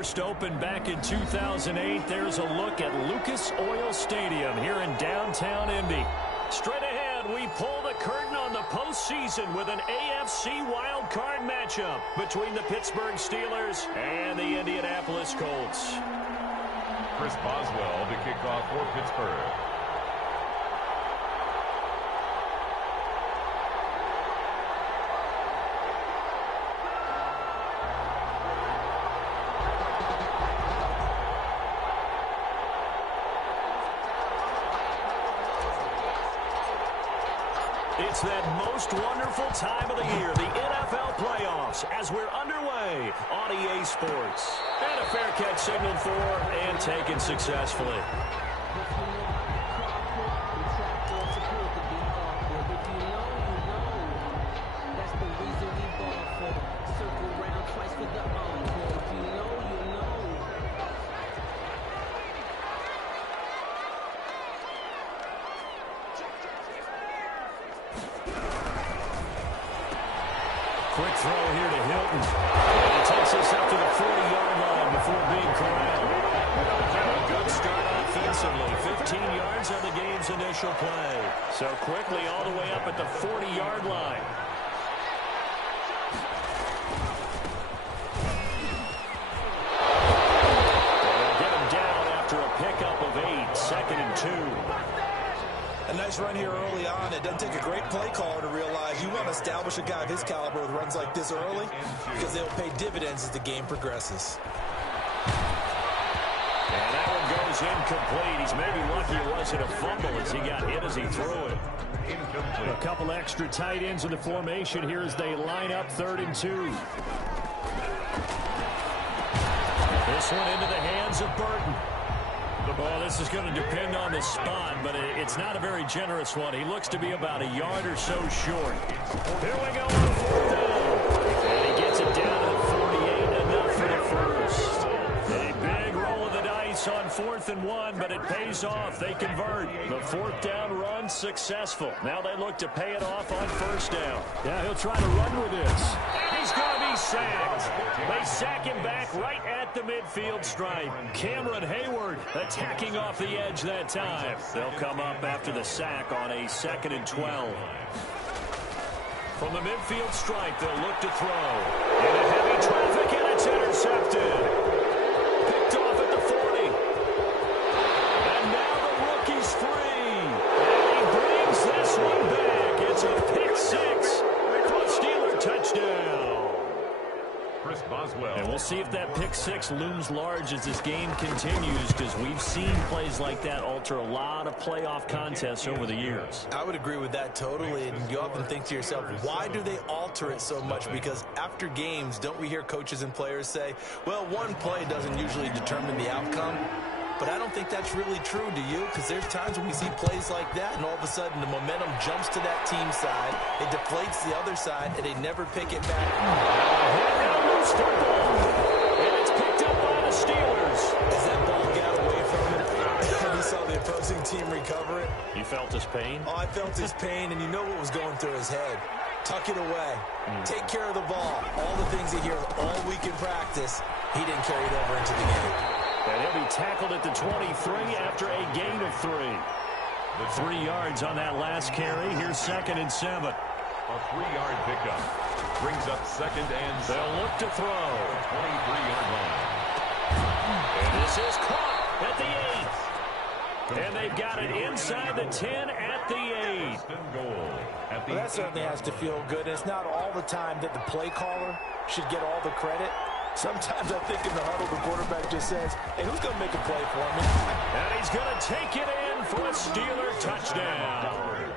first opened back in 2008. There's a look at Lucas Oil Stadium here in downtown Indy. Straight ahead, we pull the curtain on the postseason with an AFC wildcard matchup between the Pittsburgh Steelers and the Indianapolis Colts. Chris Boswell to kick off for Pittsburgh. It's that most wonderful time of the year, the NFL playoffs, as we're underway on EA Sports. And a fair catch signaled for and taken successfully. Quick throw here to Hilton. And he takes us up to the 40-yard line before being corralled. A good start offensively. 15 yards on the game's initial play. So quickly all the way up at the 40-yard line. They'll get him down after a pickup of 8. 2nd and 2. A nice run here early on. It doesn't take a great play caller to realize you want to establish a guy of his caliber with runs like this early because they'll pay dividends as the game progresses. And that one goes incomplete. He's maybe lucky it wasn't a fumble as he got hit as he threw it. A couple extra tight ends in the formation here as they line up 3rd and 2. This one into the hands of Burton. Well, this is going to depend on the spot, but it's not a very generous one. He looks to be about a yard or so short. Here we go on 4th down. And he gets it down to the 48, enough for the first. A big roll of the dice on 4th and 1, but it pays off. They convert. The 4th down run successful. Now they look to pay it off on 1st down. Yeah, he'll try to run with this. And he's going to be sacked. They sack him back right at the midfield stripe. Cameron Hayward attacking off the edge that time. They'll come up after the sack on a 2nd and 12. From the midfield stripe, they'll look to throw. Into heavy traffic, and it's intercepted. Picked off at the 40. And now the rookie's free. And he brings this one back. It's a pick 6. Steeler touchdown. Chris Boswell. And we'll see if that pick 6 looms large as this game continues, because we've seen plays like that alter a lot of playoff contests over the years. I would agree with that totally, and you often think to yourself, why do they alter it so much? Because after games, don't we hear coaches and players say, well, one play doesn't usually determine the outcome? But I don't think that's really true, do you? Because there's times when we see plays like that, and all of a sudden the momentum jumps to that team side, it deflates the other side, and they never pick it back. And a loose football. And it's picked up by the Steelers. As that ball got away from him, and he saw the opposing team recover it. You felt his pain? Oh, I felt his pain, and you know what was going through his head. Tuck it away. Take care of the ball. All the things he hears all week in practice, he didn't carry it over into the game. And he'll be tackled at the 23 after a gain of 3. 3 yards on that last carry. Here's 2nd and 7. A 3-yard pickup. Brings up 2nd and 7. They'll look to throw. 23-yard line. And this is caught at the 8. And they've got it inside the 10 at the 8. Well, that certainly has to feel good. It's not all the time that the play caller should get all the credit. Sometimes I think in the huddle, the quarterback just says, hey, who's going to make a play for me? And he's going to take it in for a Steeler touchdown.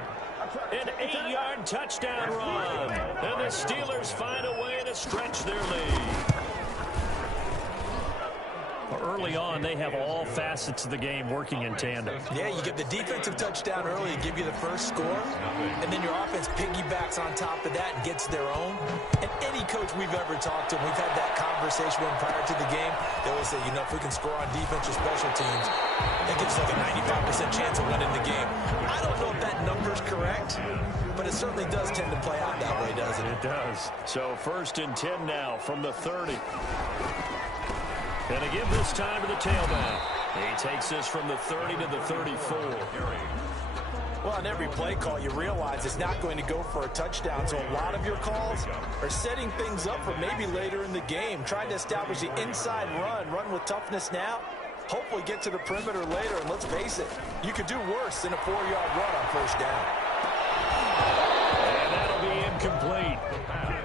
An 8-yard touchdown run. And the Steelers find a way to stretch their lead. Early on, they have all facets of the game working in tandem. Yeah, you get the defensive touchdown early and give you the first score, and then your offense piggybacks on top of that and gets their own. And any coach we've ever talked to, we've had that conversation with prior to the game, they always say, you know, if we can score on defense or special teams, that gives us like a 95% chance of winning the game. I don't know if that number's correct, but it certainly does tend to play out that way, doesn't it? It does. So 1st and 10 now from the 30. Gonna give this time to the tailback. He takes this from the 30 to the 34. Well, on every play call, you realize it's not going to go for a touchdown, so a lot of your calls are setting things up for maybe later in the game, trying to establish the inside run with toughness now, hopefully get to the perimeter later, and let's face it, you could do worse than a 4-yard run on first down. And that'll be incomplete.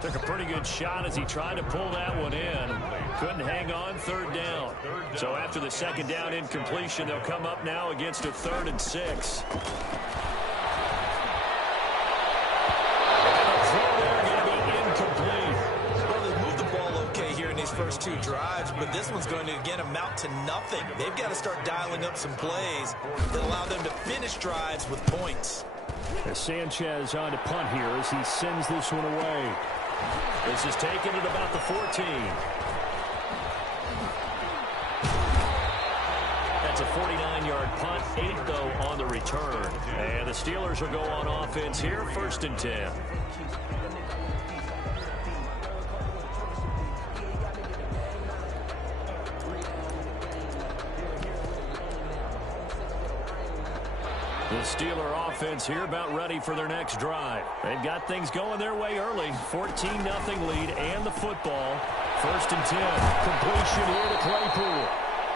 Took a pretty good shot as he tried to pull that one in. Couldn't hang on, third down. So after the second down incompletion, they'll come up now against a 3rd and 6. First 2 drives, but this one's going to again amount to nothing. They've got to start dialing up some plays that allow them to finish drives with points. Sanchez on to punt here as he sends this one away. This is taken at about the 14. That's a 49-yard punt, 8 though on the return. And the Steelers will go on offense here, 1st and 10. The Steeler offense here about ready for their next drive. They've got things going their way early. 14-0 lead and the football. 1st and 10. Completion here to Claypool.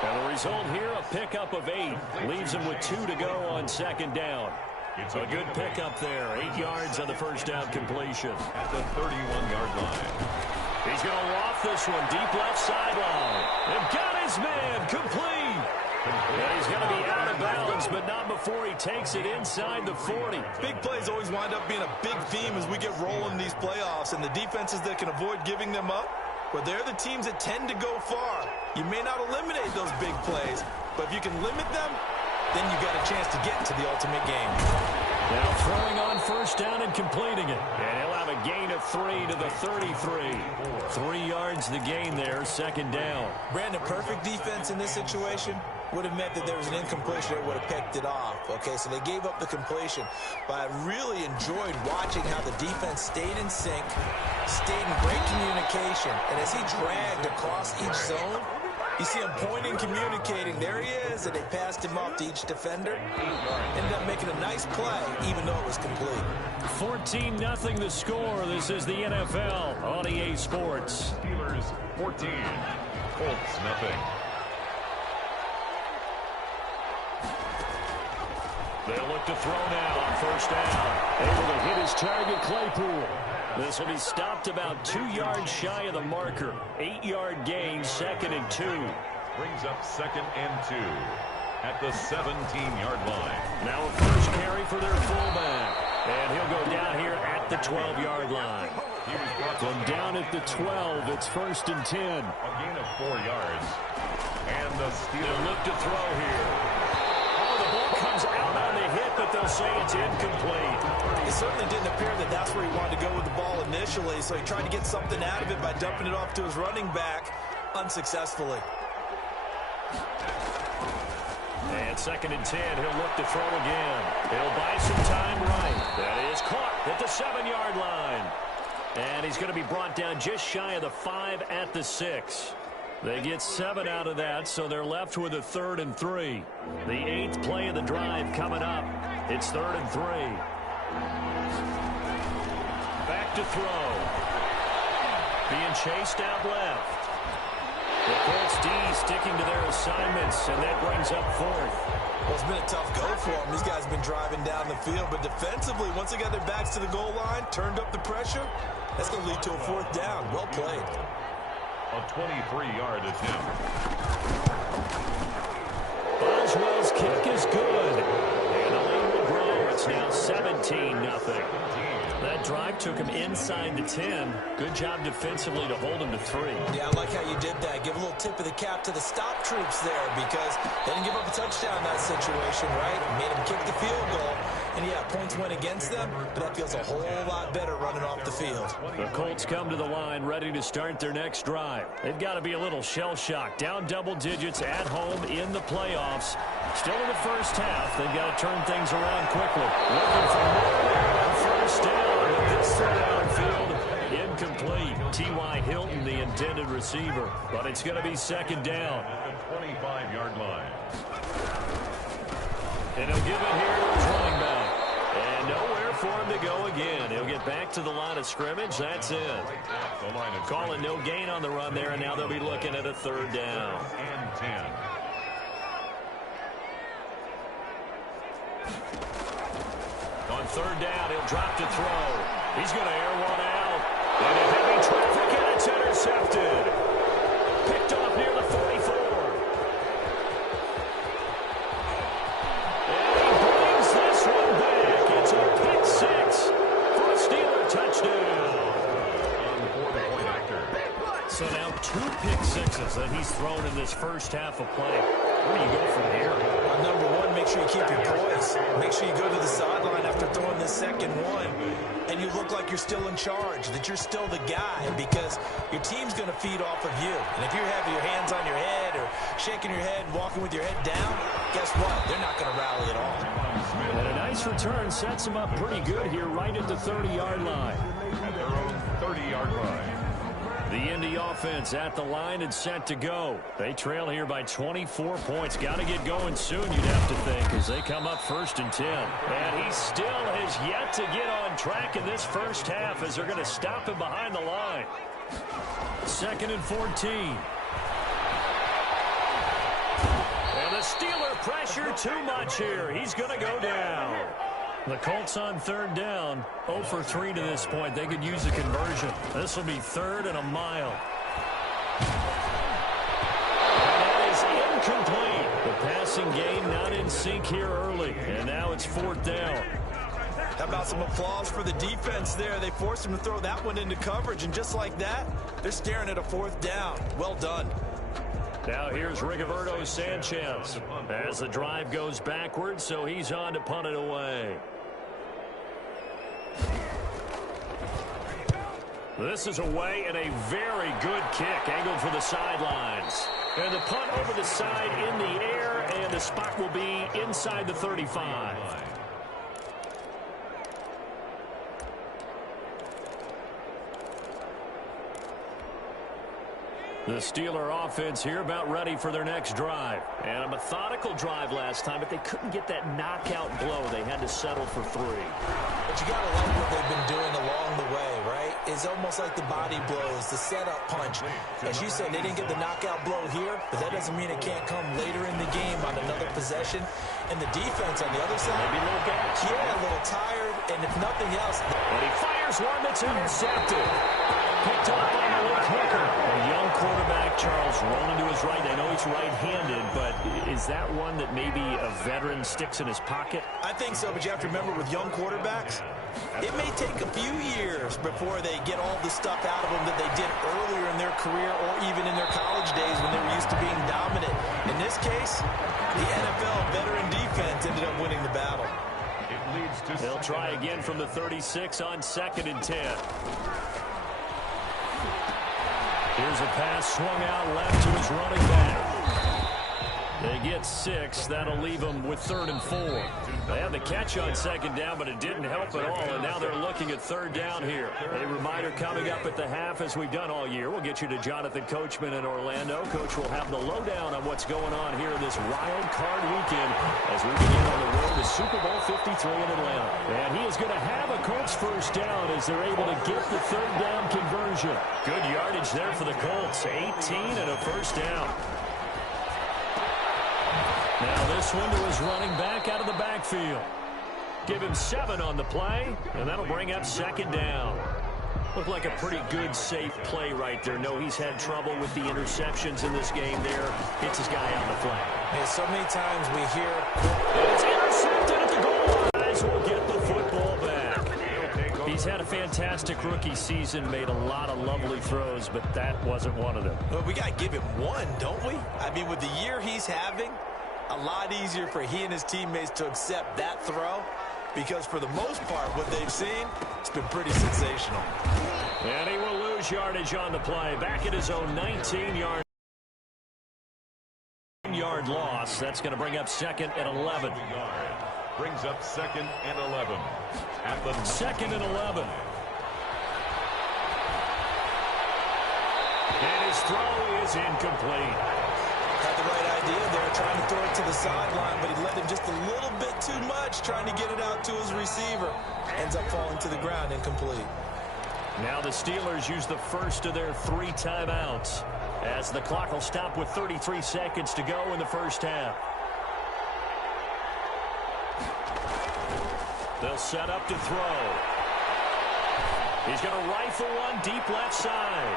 And the result here, a pickup of 8. Leaves them with 2 to go on 2nd down. It's a good pickup there. 8 yards on the first down completion. At the 31-yard line. He's going to loft this one deep left sideline. They've got his man complete. And he's going to be out of bounds, but not before he takes it inside the 40. Big plays always wind up being a big theme as we get rolling in these playoffs, and the defenses that can avoid giving them up, well, they're the teams that tend to go far. You may not eliminate those big plays, but if you can limit them, then you got a chance to get to the ultimate game. Now throwing on first down and completing it. And he'll have a gain of 3 to the 33. 3 yards the gain there, 2nd down. Brandon, perfect defense in this situation would have meant that there was an incompletion that would have picked it off. Okay, so they gave up the completion. But I really enjoyed watching how the defense stayed in sync, stayed in great communication. And as he dragged across each zone, you see him pointing, communicating. There he is, and they passed him off to each defender. Ended up making a nice play, even though it was complete. 14-0 the score. This is the NFL on EA Sports. Steelers 14, Colts nothing. They'll look to throw now on first down. Able to hit his target, Claypool. This will be stopped about 2 yards shy of the marker. 8-yard gain, 2nd and 2. Brings up 2nd and 2 at the 17-yard line. Now a first carry for their fullback. And he'll go down here at the 12-yard line. From down at the 12, it's 1st and 10. A gain of 4 yards. And the Steelers look to throw here. Oh, the ball comes out on the hit, but they'll say it's incomplete. It certainly didn't appear that that's where he wanted to go with the ball initially, so he tried to get something out of it by dumping it off to his running back unsuccessfully. And 2nd and 10, he'll look to throw again. He'll buy some time right. That is caught at the 7-yard line. And he's going to be brought down just shy of the 5 at the 6. They get 7 out of that, so they're left with a 3rd and 3. The 8th play of the drive coming up. It's 3rd and 3. Back to throw. Being chased out left. The Colts D sticking to their assignments, and that brings up 4th. Well, it's been a tough go for them. These guys have been driving down the field, but defensively, once they got their backs to the goal line, turned up the pressure, that's going to lead to a 4th down. Well played. A 23-yard attempt. Boswell's kick is good. And the lead will grow. It's now 17-0. That drive took him inside the 10. Good job defensively to hold him to 3. Yeah, I like how you did that. Give a little tip of the cap to the stop troops there because they didn't give up a touchdown in that situation, right? Made them kick the field goal. And, yeah, points went against them, but that feels a whole lot better running off the field. The Colts come to the line ready to start their next drive. They've got to be a little shell-shocked. Down double digits at home in the playoffs. Still in the first half. They've got to turn things around quickly. Looking for more on first down. This throw downfield incomplete. T.Y. Hilton, the the intended receiver. But it's going to be second down. At the 25-yard line. And he'll give it here to his running back. And nowhere for him to go again. He'll get back to the line of scrimmage. That's it. Calling no gain on the run there, and now they'll be looking at a third down. And 10. On third down, he'll drop to throw. He's going to air one out. And a heavy traffic, and it's intercepted. Picked off near the 44. And he brings this one back. It's a pick six for a Steeler touchdown. So now 2 pick sixes that he's thrown in this first half of play. Where do you go from here? Number one, make sure you keep your poise. Make sure you go to the sideline after throwing the second one, and you look like you're still in charge, that you're still the guy, because your team's going to feed off of you. And if you're having your hands on your head or shaking your head and walking with your head down, guess what? They're not going to rally at all. And a nice return sets him up pretty good here right at the 30-yard line. At their own 30-yard line. The Indy offense at the line and set to go. They trail here by 24 points. Got to get going soon, you'd have to think, as they come up first and 10. And he still has yet to get on track in this first half as they're going to stop him behind the line. Second and 14. And the Steeler pressure too much here. He's going to go down. The Colts on third down, 0 for 3 to this point. They could use a conversion. This will be third and a mile. And that is incomplete. The passing game not in sync here early. And now it's fourth down. How about some applause for the defense there? They forced him to throw that one into coverage, and just like that, they're staring at a fourth down. Well done. Now here's Rigoberto Sanchez as the drive goes backwards, so he's on to punt it away. This is away and a very good kick angled for the sidelines. And the punt over the side in the air, and the spot will be inside the 35. The Steeler offense here about ready for their next drive. And a methodical drive last time, but they couldn't get that knockout blow. They had to settle for 3. But you got to love what they've been doing along the way, right? It's almost like the body blows, the setup punch. As you said, they didn't get the knockout blow here, but that doesn't mean it can't come later in the game on another possession. And the defense on the other side, maybe a little gas. Yeah, a little tired, and if nothing else. And he fires one that's intercepted. Picked up on the low kicker. A young quarterback, Charles, rolling to his right. I know he's right-handed, but is that one that maybe a veteran sticks in his pocket? I think so, but you have to remember with young quarterbacks, it may take a few years before they get all the stuff out of them that they did earlier in their career or even in their college days when they were used to being dominant. In this case, the NFL veteran defense ended up winning the battle. It leads to They'll try again from the 36 on second and 10. Here's a pass swung out left to his running back. They get 6. That'll leave them with third and 4. They had the catch on second down, but it didn't help at all, and now they're looking at third down here. A reminder coming up at the half, as we've done all year. We'll get you to Jonathan Coachman in Orlando. Coach will have the lowdown on what's going on here this wild card weekend as we begin on the road to Super Bowl 53 in Atlanta. And he is going to have a Colts first down as they're able to get the third down conversion. Good yardage there for the Colts. 18 and a first down. Now this one to his running back out of the backfield. Give him 7 on the play, and that'll bring up second down. Looked like a pretty good, safe play right there. No, he's had trouble with the interceptions in this game there. Hits his guy out in the flat. Yeah, so many times we hear... And it's intercepted at the goal line. Guys will get the football back. He's had a fantastic rookie season, made a lot of lovely throws, but that wasn't one of them. Well, we got to give him one, don't we? I mean, with the year he's having, a lot easier for he and his teammates to accept that throw, because for the most part, what they've seen, it's been pretty sensational. And he will lose yardage on the play. Back at his own 19-yard loss. That's going to bring up second and 11. Brings up second and 11. At the second and 11. And his throw is incomplete. Had the right idea there, trying to throw it to the sideline, but he let him just a little bit too much, trying to get it out to his receiver. Ends up falling to the ground, incomplete. Now the Steelers use the first of their 3 timeouts, as the clock will stop with 33 seconds to go in the first half. They'll set up to throw. He's going to rifle one deep left side.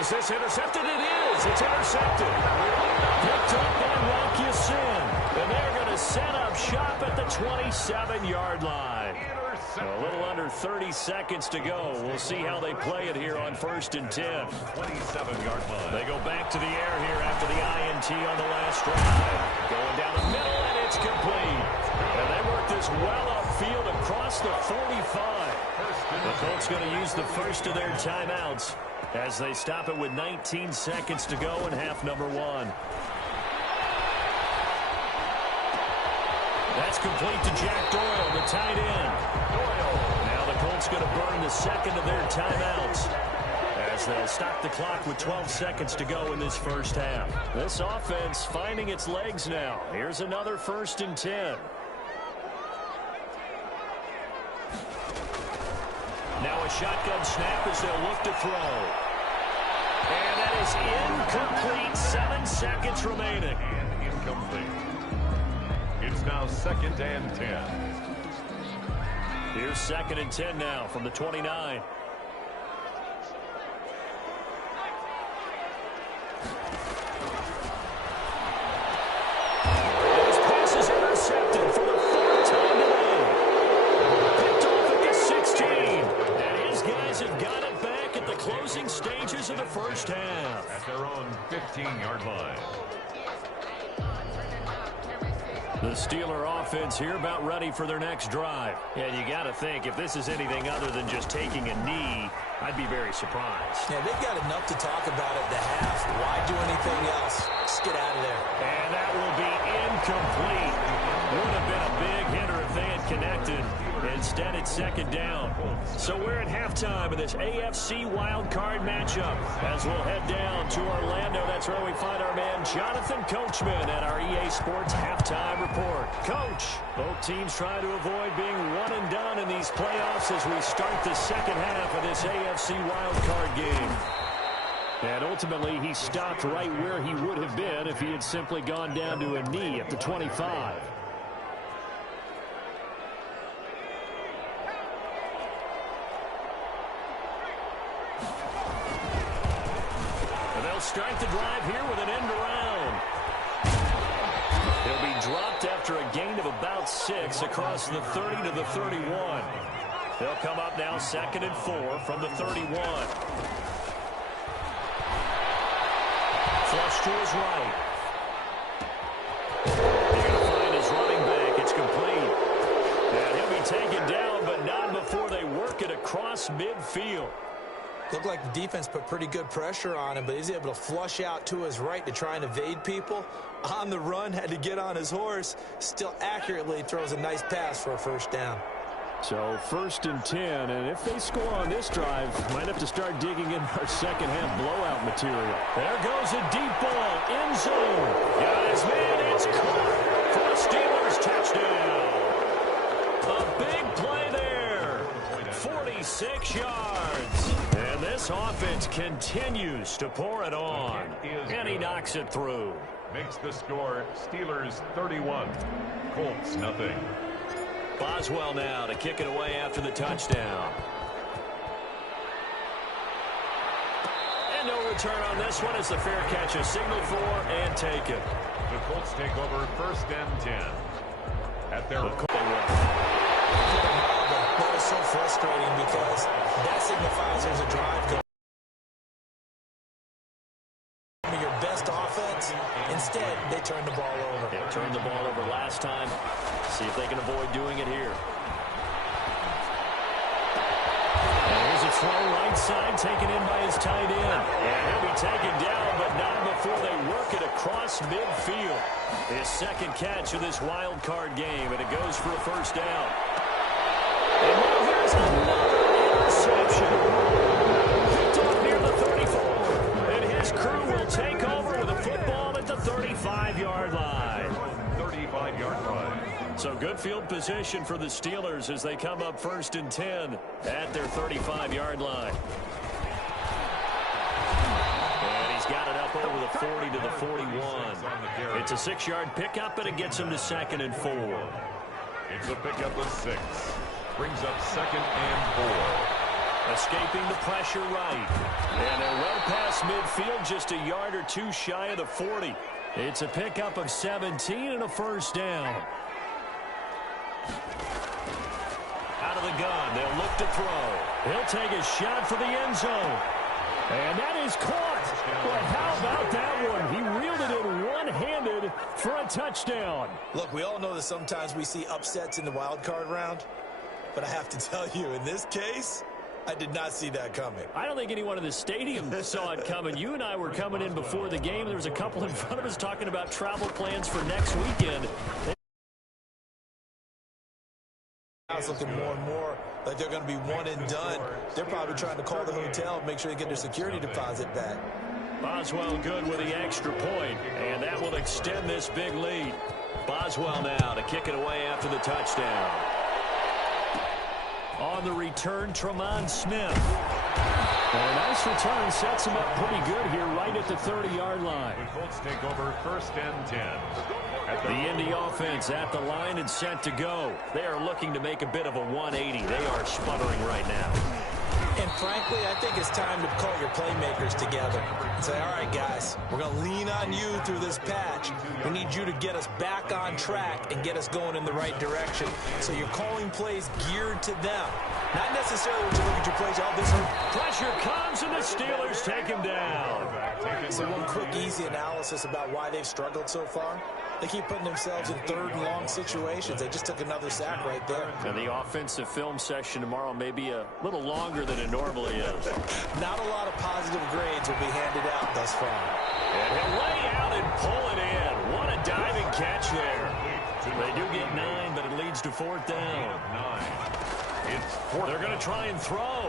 Is this intercepted? It is. It's intercepted. Picked up by Rocky Sin. And they're going to set up shop at the 27-yard line. A little under 30 seconds to go. We'll see how they play it here on 1st and 10. 27-yard line. They go back to the air here after the INT on the last drive. Going down the middle, and it's complete. And they work this well upfield across the 45. The Colts going to use the first of their timeouts as they stop it with 19 seconds to go in half number 1. That's complete to Jack Doyle, the tight end. Now the Colts going to burn the second of their timeouts as they'll stop the clock with 12 seconds to go in this first half. This offense finding its legs now. Here's another 1st and 10. Now a shotgun snap as they'll look to throw. And that is incomplete. 7 seconds remaining. And incomplete. It's now 2nd and 10. Here's 2nd and 10 now from the 29. This pass is intercepted for the 4th time today. Picked off at the 16. And his guys have got it back at the closing stages of the first half. At their own 15-yard line. The Steeler offense here about ready for their next drive. And you got to think, if this is anything other than just taking a knee, I'd be very surprised. Yeah, they've got enough to talk about at the half. Why do anything else? Just get out of there. And that will be incomplete. Would have been a big hitter if they had connected. Instead, it's 2nd down. So we're at halftime of this AFC wildcard matchup. As we'll head down to Orlando, that's where we find our man Jonathan Coachman at our EA Sports Halftime Report. Coach, both teams try to avoid being one and done in these playoffs as we start the second half of this AFC wildcard game. And ultimately, he stopped right where he would have been if he had simply gone down to a knee at the 25. Start the drive here with an end around. He'll be dropped after a gain of about 6 across the 30 to the 31. They'll come up now 2nd and 4 from the 31. Flush to his right. He's going to find his running back. It's complete. And he'll be taken down, but not before they work it across midfield. Looked like the defense put pretty good pressure on him, but he's able to flush out to his right to try and evade people. On the run, had to get on his horse. Still accurately throws a nice pass for a 1st down. So 1st and 10, and if they score on this drive, might have to start digging in our second half blowout material. There goes a deep ball, end zone. Got his man, it's caught for a Steelers touchdown. A big play there, 46 yards. And this offense continues to pour it on, and he knocks it through. Makes the score Steelers 31, Colts nothing. Boswell now to kick it away after the touchdown. And no return on this one as the fair catch is signaled for and taken. The Colts take over 1st and 10. At their That is so frustrating because that signifies there's a drive going. Your best offense. Instead, they turn the ball over. They turned the ball over last time. See if they can avoid doing it here. And here's a throw right side taken in by his tight end. And he'll be taken down, but not before they work it across midfield. His 2nd catch of this wild card game, and it goes for a 1st down. And now here's another interception. Picked off near the 34. field position for the Steelers as they come up 1st and 10 at their 35-yard line. And he's got it up over the 40 to the 41. It's a 6-yard pickup, and it gets him to 2nd and 4. It's a pickup of 6. Brings up 2nd and 4. Escaping the pressure right. And they're well past midfield, just a yard or two shy of the 40. It's a pickup of 17 and a 1st down. Out of the gun, they'll look to throw. He'll take a shot for the end zone. And that is caught. But how about that one? He reeled it in one-handed for a touchdown. Look, we all know that sometimes we see upsets in the wild card round. But I have to tell you, in this case, I did not see that coming. I don't think anyone in the stadium saw it coming. You and I were coming in before the game. There was a couple in front of us talking about travel plans for next weekend. It's looking more and more like they're going to be one and done. They're probably trying to call the hotel and make sure they get their security deposit back. Boswell good with the extra point, and that will extend this big lead. Boswell now to kick it away after the touchdown. On the return, Tremont Smith. And a nice return sets him up pretty good here right at the 30-yard line. The Colts take over 1st and 10. The Indy offense at the line and set to go. They are looking to make a bit of a 180. They are sputtering right now. And frankly, I think it's time to call your playmakers together and say, all right, guys, we're going to lean on you through this patch. We need you to get us back on track and get us going in the right direction. So you're calling plays geared to them. Not necessarily when you look at your plays. Oh, this pressure comes, and the Steelers take him down. So one quick, easy analysis about why they've struggled so far. They keep putting themselves in 3rd and long situations. They just took another sack right there. And the offensive film session tomorrow may be a little longer than it normally is. Not a lot of positive grades will be handed out thus far. And he'll lay out and pull it in. What a diving catch there. They do get 9, but it leads to 4th down. 9. It's 4th. They're going to try and throw.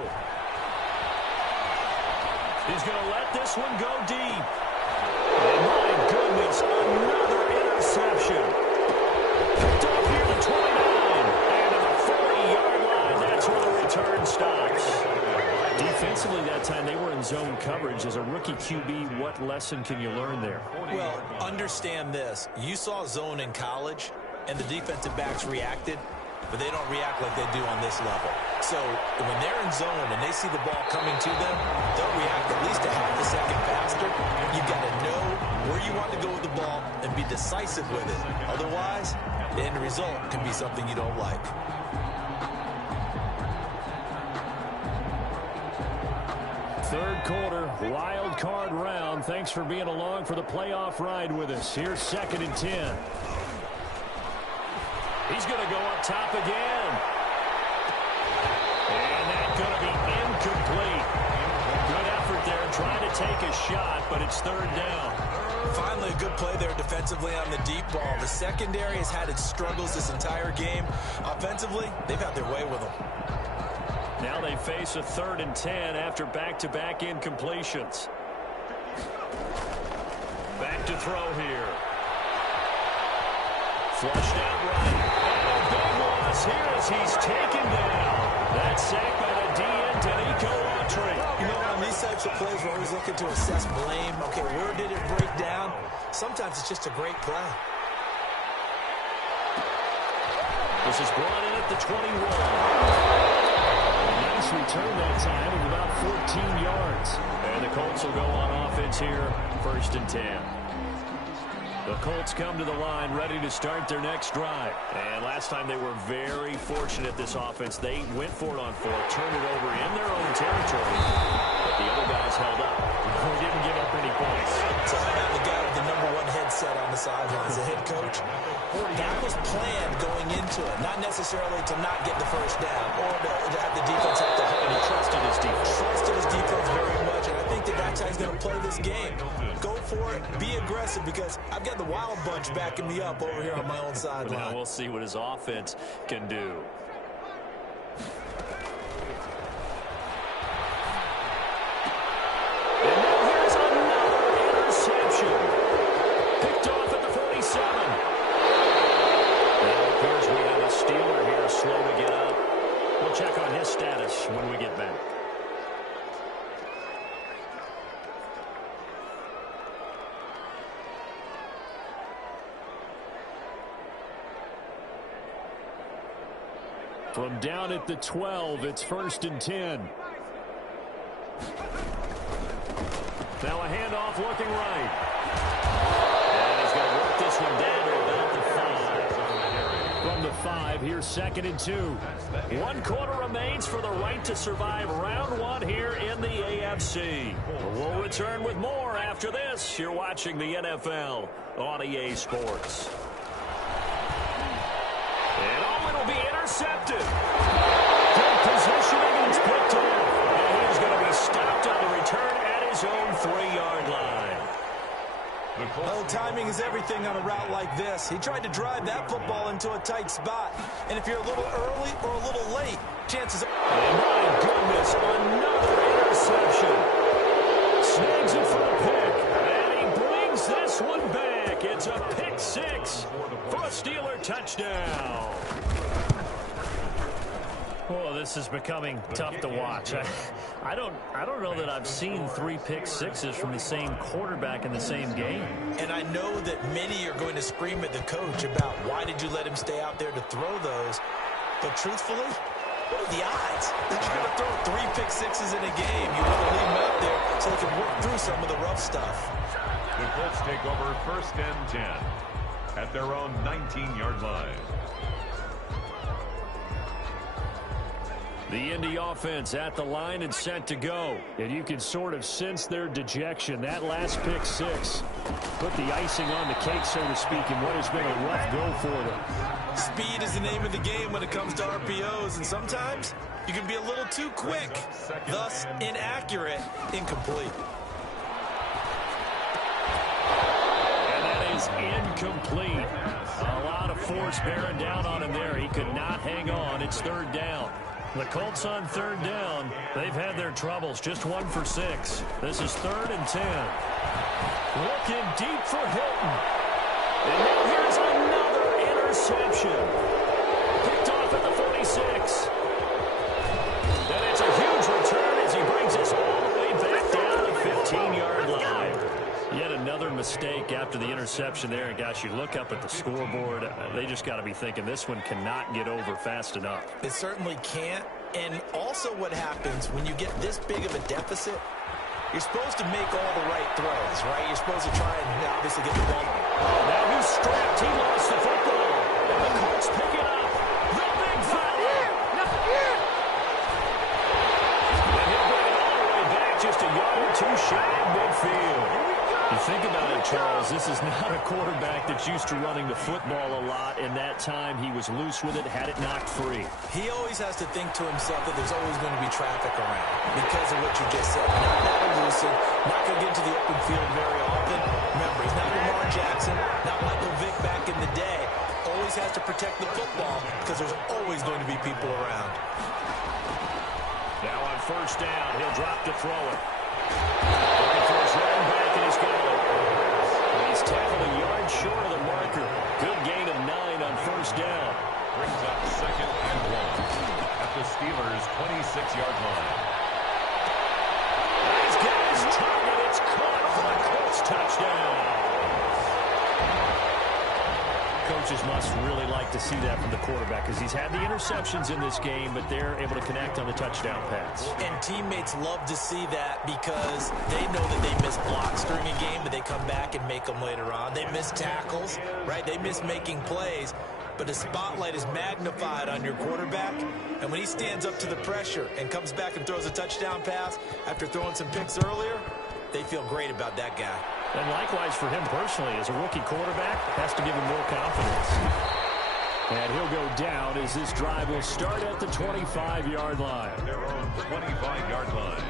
He's going to let this one go deep. And my goodness, another interception. Picked off here at the 29. And to the 40-yard line, that's where the return stops. Defensively that time, they were in zone coverage. As a rookie QB, what lesson can you learn there? Well, understand this. You saw zone in college, and the defensive backs reacted, but they don't react like they do on this level. So when they're in zone and they see the ball coming to them, they'll react at least a half a second faster. You've got to know where you want to go with the ball and be decisive with it. Otherwise, the end result can be something you don't like. Third quarter, wild card round. Thanks for being along for the playoff ride with us. Here's 2nd and 10. He's going to go up top again. And that's going to be incomplete. Good effort there, trying to take a shot, but it's 3rd down. Finally, a good play there defensively on the deep ball. The secondary has had its struggles this entire game. Offensively, they've had their way with them. Now they face a 3rd and 10 after back-to-back incompletions. Back to throw here. Flushed out right. And a big loss here as he's taken down. That's sacked by the DN, Danico Autry. You know, on these types of plays, we're always looking to assess blame. Okay, where did it break down? Sometimes it's just a great play. This is brought in at the 21. Nice return that time of about 14 yards. And the Colts will go on offense here, 1st and 10. The Colts come to the line ready to start their next drive. And last time they were very fortunate, this offense. They went for it on 4th, turned it over in their own territory. But the other guys held up. They didn't give up any points. So I have the guy with the #1 headset on the sidelines, the head coach. That was planned going into it. Not necessarily to not get the 1st down or to have the defense have to hold. He trusted his defense. Trusted his defense very much, and I think that that's how he's going to play this game. Go for it. Be aggressive, because I've got the wild bunch backing me up over here on my own sideline. Now we'll see what his offense can do. And now here's another interception. Picked off at the 47. Now it appears we have a status when we get back. From down at the 12, it's 1st and 10. Now a handoff looking right. And he's going to work this one down to about the 5. From the 5, here's 2nd and 2. 1 quarter remains for the right to survive round 1 here in the AFC. We'll return with more after this. You're watching the NFL on EA Sports. And it'll be intercepted. Good positioning, and it's picked off. And he's going to be stopped on the return at his own 3-yard line. Well, timing is everything on a route like this. He tried to drive that football into a tight spot. And if you're a little early or a little late, chances are... And my goodness, another interception. Snags it for the pick. And he brings this one back. It's a pick 6 for a Steeler touchdown. Oh, this is becoming tough to watch. I don't know that I've seen 3 pick 6s from the same quarterback in the same game. And I know that many are going to scream at the coach about why did you let him stay out there to throw those. But truthfully, what are the odds that you're going to throw 3 pick 6s in a game? You want to leave him out there so they can work through some of the rough stuff. The Colts take over 1st and 10 at their own 19-yard line. The Indy offense at the line and set to go. And you can sort of sense their dejection. That last pick 6 put the icing on the cake, so to speak, in what has been a rough go for them. Speed is the name of the game when it comes to RPOs, and sometimes you can be a little too quick, thus inaccurate, incomplete. And that is incomplete. A lot of force bearing down on him there. He could not hang on. It's 3rd down. The Colts on 3rd down. They've had their troubles. Just 1 for 6. This is 3rd and 10. Looking deep for Hilton. And now here's another interception. Picked off at the 46. And it's a huge return as he brings us all the way back down to the 15-yard line. Yet another mistake after the interception there. And gosh, you look up at the scoreboard, they just got to be thinking this one cannot get over fast enough. It certainly can't. And also what happens when you get this big of a deficit, you're supposed to make all the right throws, right? You're supposed to try and obviously get the ball. Now he's strapped. He lost the football. And the Colts pick it up. The big fella. And he'll bring it all the way back just a yard or 2 shy of midfield. You think about it, Charles, this is not a quarterback that's used to running the football a lot, and that time he was loose with it, had it knocked free. He always has to think to himself that there's always going to be traffic around because of what you just said. Not that elusive, not going to get into the open field very often. Remember, he's not Lamar Jackson, not Michael Vick back in the day. Always has to protect the football because there's always going to be people around. Now on 1st down, he'll drop to throw it. Looking for his running back, and he's got it. And he's tackled a yard short of the marker. Good gain of 9 on 1st down. Brings up 2nd and 1 at the Steelers' 26-yard line. He's got his target. It's caught for the Colts touchdown. Coaches must really like to see that from the quarterback because he's had the interceptions in this game, but they're able to connect on the touchdown pass. And teammates love to see that because they know that they miss blocks during a game, but they come back and make them later on. They miss tackles, right? They miss making plays, but the spotlight is magnified on your quarterback, and when he stands up to the pressure and comes back and throws a touchdown pass after throwing some picks earlier, they feel great about that guy. And likewise for him personally, as a rookie quarterback, has to give him more confidence. And he'll go down as this drive will start at the 25-yard line. Their own 25-yard line.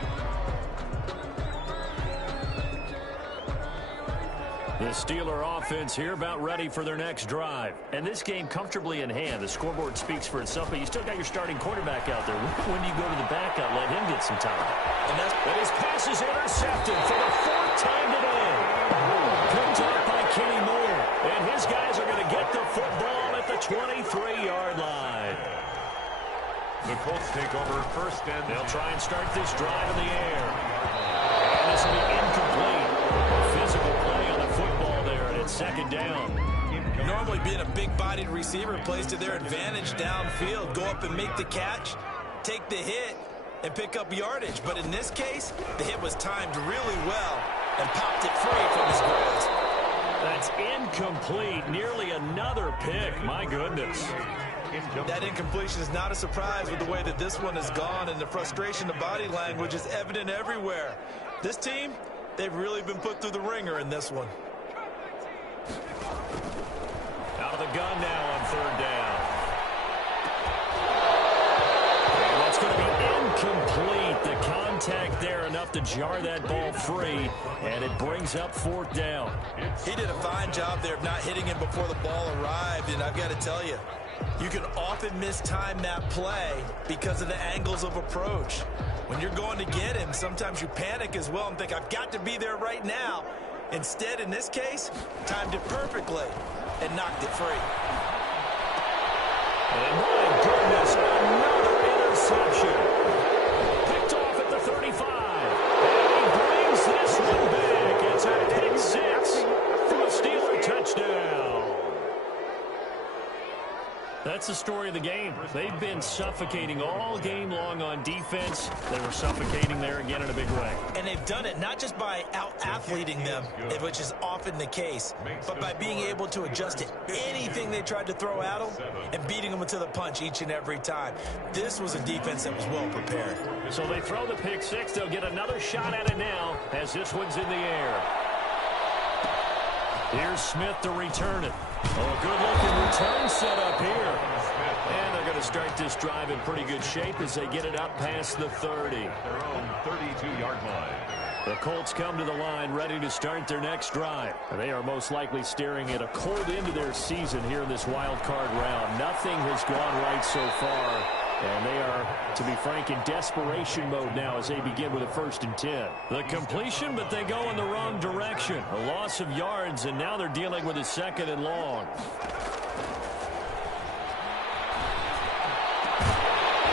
The Steeler offense here about ready for their next drive. And this game comfortably in hand. The scoreboard speaks for itself, but you still got your starting quarterback out there. When do you go to the backup, let him get some time? And his pass is intercepted for the 4th time today. Picked up by Kenny Moore. And his guys are going to get the football at the 23-yard line. The Colts take over first and they'll try and start this drive in the air. And this will be incomplete. A physical play on the football there, and it's second down. Normally being a big-bodied receiver plays to their advantage downfield. Go up and make the catch, take the hit, and pick up yardage. But in this case, the hit was timed really well and popped it free from his grasp. That's incomplete. Nearly another pick. My goodness. That incompletion is not a surprise with the way that this one has gone, and the frustration of body language is evident everywhere. This team, they've really been put through the ringer in this one. Out of the gun now on third down. And that's going to be incomplete. The contact there enough to jar that ball free, and it brings up fourth down. He did a fine job there of not hitting him before the ball arrived, and I've got to tell you, you can often mistime that play because of the angles of approach. When you're going to get him, sometimes you panic as well and think, I've got to be there right now. Instead, in this case, timed it perfectly and knocked it free. And my goodness, another interception. Picked off at the 35. And he brings this one back. It's a pick six for a Steeler touchdown. That's the story of the game. They've been suffocating all game long on defense. They were suffocating there again in a big way. And they've done it not just by out-athleting them, which is often the case, but by being able to adjust to anything they tried to throw at them and beating them to the punch each and every time. This was a defense that was well prepared. So they throw the pick six. They'll get another shot at it now as this one's in the air. Here's Smith to return it. Oh, good-looking return set up here. And they're going to start this drive in pretty good shape as they get it up past the 30. their own 32-yard line. The Colts come to the line ready to start their next drive. They are most likely staring at a cold end to their season here in this wild card round. Nothing has gone right so far. And they are, to be frank, in desperation mode now as they begin with a 1st and 10. The completion, but they go in the wrong direction. A loss of yards, and now they're dealing with a 2nd and long.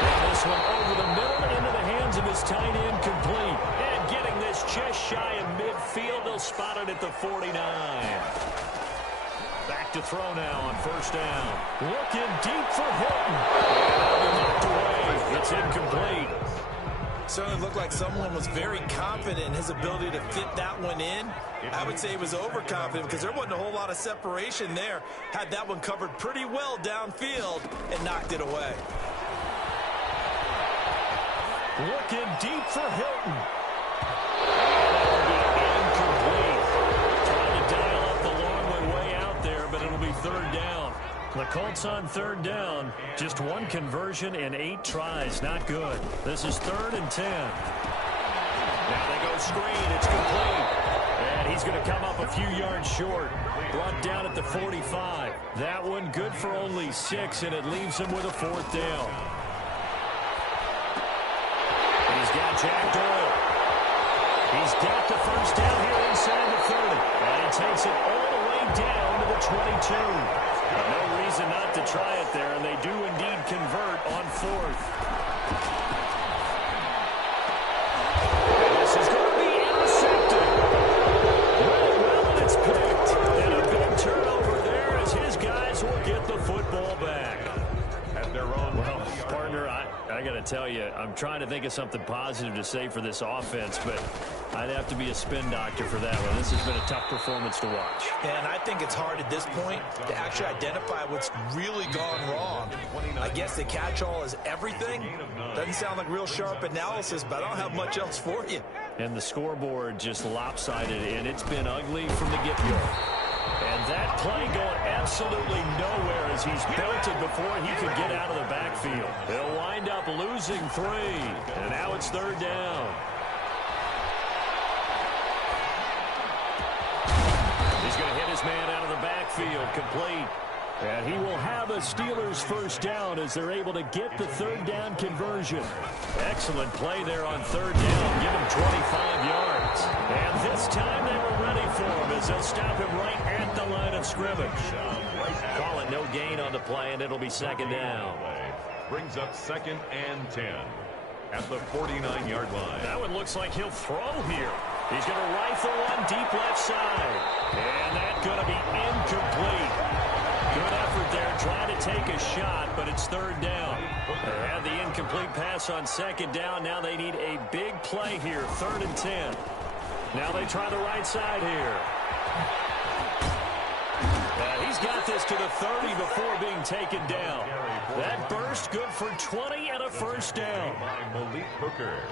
And this one over the middle into the hands of his tight end, complete. And getting this just shy of midfield, they'll spot it at the 49. Back to throw now on 1st down. Looking deep for Hilton. Knocked away. It's incomplete. Certainly looked like someone was very confident in his ability to fit that one in. I would say he was overconfident because there wasn't a whole lot of separation there. Had that one covered pretty well downfield and knocked it away. Looking deep for Hilton. Incomplete. Trying to dial up the long way out there, but it'll be 3rd down. The Colts on 3rd down. Just one conversion in 8 tries. Not good. This is 3rd and 10. Now they go screen. It's complete. And he's going to come up a few yards short. Brought down at the 45. That one good for only 6, and it leaves him with a 4th down. He's got Jack Doyle. He's got the 1st down here inside the 30. And he takes it all the way down to the 22. No reason not to try it there, and they do indeed convert on 4th. And this is going to be intercepted. Well, and it's picked. And a big turnover there as his guys will get the football back. At their own. Well, partner, I got to tell you, I'm trying to think of something positive to say for this offense, but I'd have to be a spin doctor for that one. This has been a tough performance to watch. And I think it's hard at this point to actually identify what's really gone wrong. I guess the catch-all is everything. Doesn't sound like real sharp analysis, but I don't have much else for you. And the scoreboard just lopsided, and it's been ugly from the get-go. And that play going absolutely nowhere as he's belted before he could get out of the backfield. They'll wind up losing 3, and now it's 3rd down. He's going to hit his man out of the backfield, complete. And he will have a Steelers 1st down as they're able to get the 3rd down conversion. Excellent play there on 3rd down. Give him 25 yards. And this time they were ready for him as they'll stop him right at the line of scrimmage. Call it no gain on the play, and it'll be 2nd down. Brings up 2nd and 10 at the 49-yard line. That one looks like he'll throw here. He's going to rifle one deep left side. And that's going to be incomplete. Good effort there trying to take a shot, but it's 3rd down. They had the incomplete pass on 2nd down. Now they need a big play here, 3rd and 10. Now they try the right side here. He's got this to the 30 before being taken down. That burst good for 20 and a 1st down. By Malik Hooker.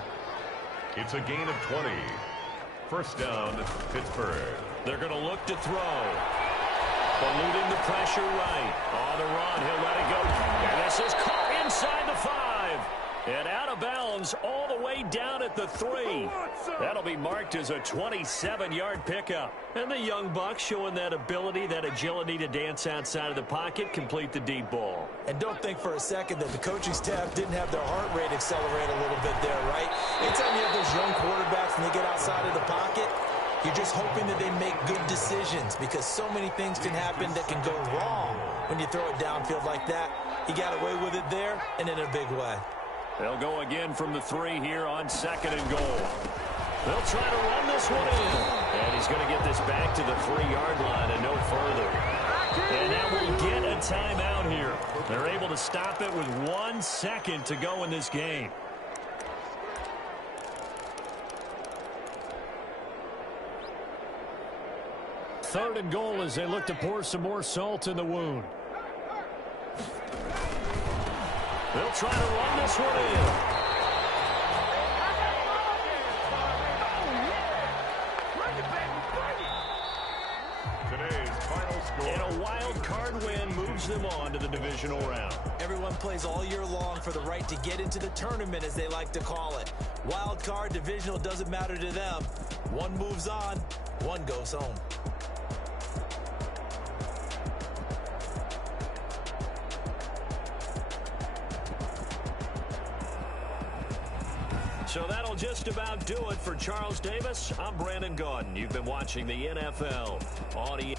It's a gain of 20. 1st down, Pittsburgh. They're going to look to throw. Eluding the pressure right. On the run, he'll let it go. And this is caught inside the 5. And out of bounds all the way down at the 3. That'll be marked as a 27-yard pickup. And the young buck showing that ability, that agility to dance outside of the pocket, complete the deep ball. And don't think for a second that the coaching staff didn't have their heart rate accelerate a little bit there, right? Anytime you have those young quarterbacks and they get outside of the pocket, you're just hoping that they make good decisions because so many things can happen that can go wrong when you throw it downfield like that. He got away with it there and in a big way. They'll go again from the 3 here on 2nd and goal. They'll try to run this one in. And he's going to get this back to the 3-yard line and no further. And now we'll get a timeout here. They're able to stop it with 1 second to go in this game. Third and goal as they look to pour some more salt in the wound. They'll try to run this one in. Today's final score. And a wild card win moves them on to the divisional round. Everyone plays all year long for the right to get into the tournament, as they like to call it. Wild card, divisional, doesn't matter to them. One moves on, one goes home. So that'll just about do it for Charles Davis. I'm Brandon Gaudin. You've been watching the NFL Audio.